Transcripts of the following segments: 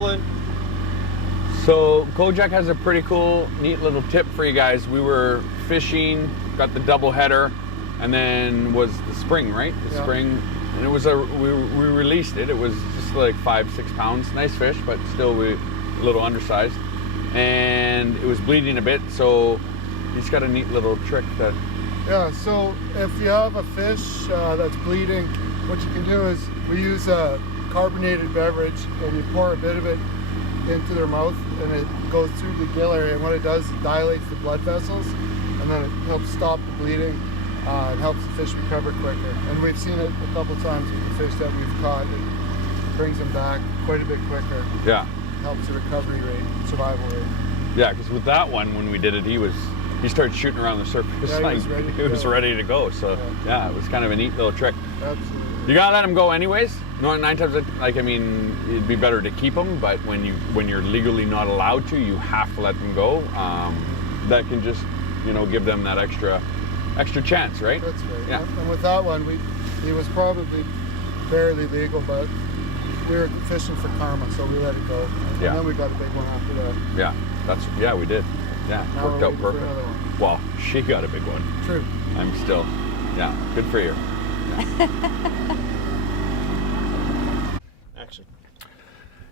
So Kojak has a pretty cool, neat little tip for you guys. We were fishing, got the double header, and then was the spring, right? The spring, and it was we released it. It was just like 5-6 pounds, nice fish, but still a little undersized, and it was bleeding a bit. So he's got a neat little trick that. Yeah. So if you have a fish that's bleeding, what you can do is we use a carbonated beverage, and you pour a bit of it into their mouth, and it goes through the gill area, and what it does is dilates the blood vessels, and then it helps stop the bleeding. It helps the fish recover quicker, and we've seen it a couple times with the fish that we've caught. It brings them back quite a bit quicker. Yeah. Helps the recovery rate, survival rate. Yeah, because with that one, when we did it, he started shooting around the surface. Yeah, he was ready to go. So yeah, it was kind of a neat little trick. Absolutely. You gotta let them go anyways. No, 9 times, like, I mean, it'd be better to keep them, but when you're legally not allowed to, you have to let them go. That can just, give them that extra chance, right? That's right. Yeah. And with that one, he was probably barely legal, but we were fishing for karma, so we let it go. And then we got a big one after that. Yeah, we did. Yeah, now worked out perfect. One. Well, she got a big one. True. I'm still, good for you. Actually.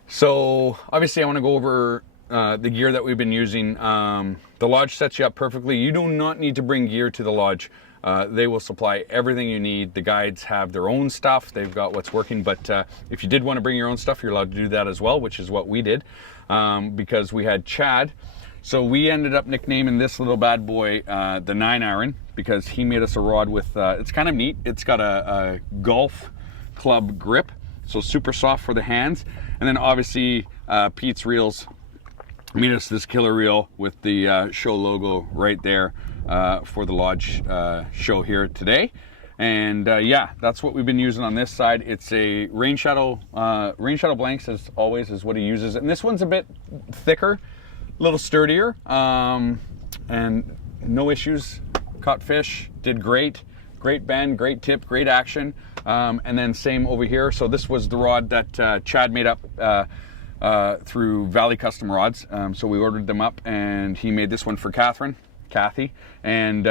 So obviously I want to go over the gear that we've been using. The lodge sets you up perfectly. You do not need to bring gear to the lodge. They will supply everything you need. The guides have their own stuff. They've got what's working, but if you did want to bring your own stuff, you're allowed to do that as well, which is what we did, because we had Chad. So we ended up nicknaming this little bad boy the 9-iron, because he made us a rod with, it's kind of neat. It's got a golf club grip, so super soft for the hands. And then obviously Pete's Reels made us this killer reel with the show logo right there for the lodge show here today. And yeah, that's what we've been using on this side. It's a Rain Shadow blanks, as always, is what he uses. And this one's a bit thicker, a little sturdier, and no issues. Caught fish, did great bend, great tip, great action. And then same over here. So this was the rod that Chad made up through Valley Custom Rods. So we ordered them up, and he made this one for Kathy. And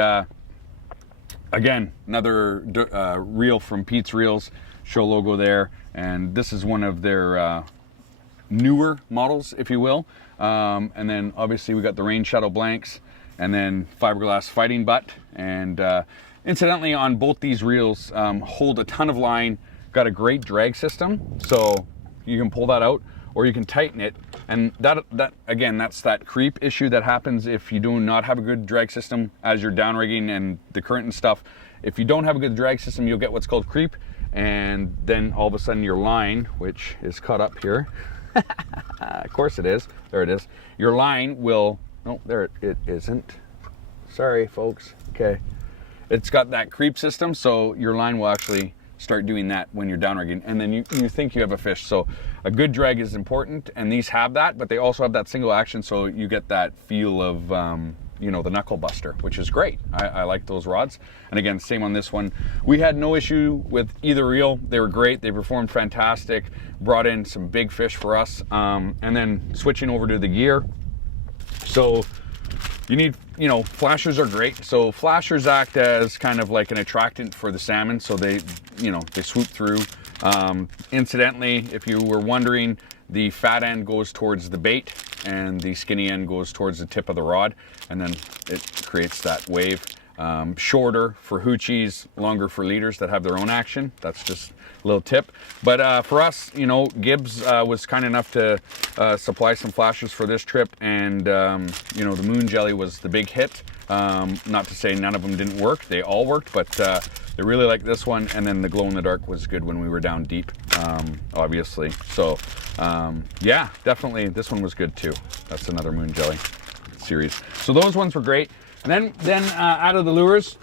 again, another reel from Pete's Reels, show logo there. And this is one of their newer models, if you will. And then obviously we got the Rain Shadow blanks, and then fiberglass fighting butt. And incidentally, on both these reels, hold a ton of line, got a great drag system, so you can pull that out or you can tighten it. And that again, that's that creep issue that happens if you do not have a good drag system as you're downrigging and the current and stuff. If you don't have a good drag system, you'll get what's called creep, and then all of a sudden your line, which is caught up here, of course it is, there it is, your line will, no, there it isn't, sorry folks, okay. It's got that creep system, so your line will actually start doing that when you're downrigging, and then you think you have a fish. So a good drag is important, and these have that, but they also have that single action, so you get that feel of the knuckle buster, which is great. I like those rods. And again, same on this one. We had no issue with either reel. They were great. They performed fantastic, brought in some big fish for us. And then switching over to the gear. So you need, flashers are great. So flashers act as kind of like an attractant for the salmon. So they swoop through. Incidentally, if you were wondering, the fat end goes towards the bait and the skinny end goes towards the tip of the rod, and then it creates that wave. Shorter for hoochies, longer for leaders that have their own action. That's just a little tip. But for us, Gibbs was kind enough to supply some flashers for this trip, and the Moon Jelly was the big hit. Not to say none of them didn't work, they all worked, but they really liked this one. And then the glow in the dark was good when we were down deep, obviously. So yeah, definitely this one was good too. That's another Moon Jelly series. So those ones were great. And then out of the lures,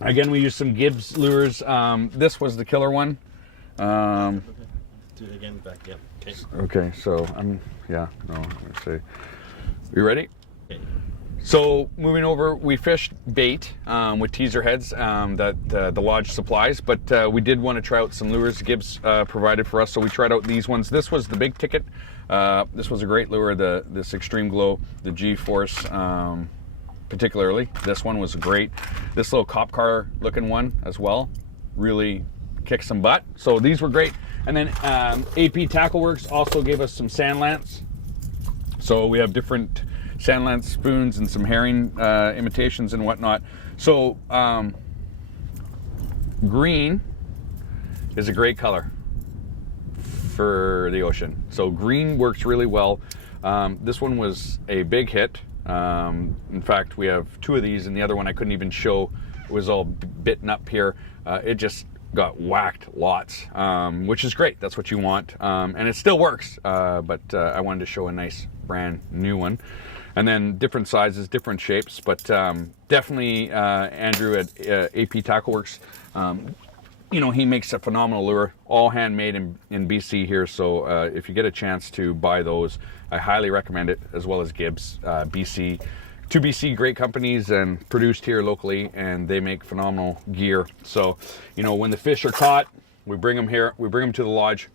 again, we used some Gibbs lures. This was the killer one. Do it again, back up. Okay. Okay, so let's see. You ready? Okay. So moving over, we fished bait with teaser heads that the lodge supplies, but we did want to try out some lures Gibbs provided for us. So we tried out these ones. This was the big ticket. This was a great lure, this Extreme Glow, the G-Force particularly. This one was great. This little cop car looking one as well really kicked some butt. So these were great. And then AP Tackle Works also gave us some sand lance. So we have different sand lance spoons and some herring imitations and whatnot. So green is a great color for the ocean. So green works really well. This one was a big hit. In fact, we have 2 of these, and the other one I couldn't even show. It was all bitten up here. It just got whacked lots, which is great. That's what you want. And it still works, but I wanted to show a nice brand new one. And then different sizes, different shapes, but definitely Andrew at AP Tackle Works, you know, he makes a phenomenal lure, all handmade in BC here. So if you get a chance to buy those, I highly recommend it, as well as Gibbs, BC. 2 BC great companies and produced here locally, and they make phenomenal gear. So, you know, when the fish are caught, we bring them here, we bring them to the lodge,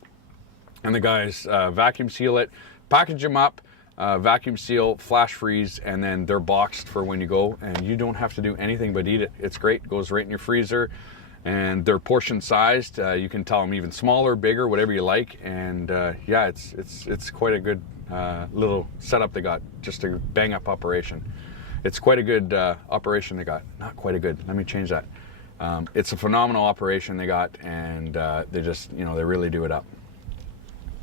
and the guys vacuum seal it, package them up, vacuum seal, flash freeze, and then they're boxed for when you go, and you don't have to do anything but eat it. It's great, goes right in your freezer, and they're portion sized. You can tell them even smaller, bigger, whatever you like, and yeah, it's quite a good little setup they got, just a bang up operation. It's quite a good operation they got. Not quite a good, let me change that. It's a phenomenal operation they got, and they just, you know, they really do it up.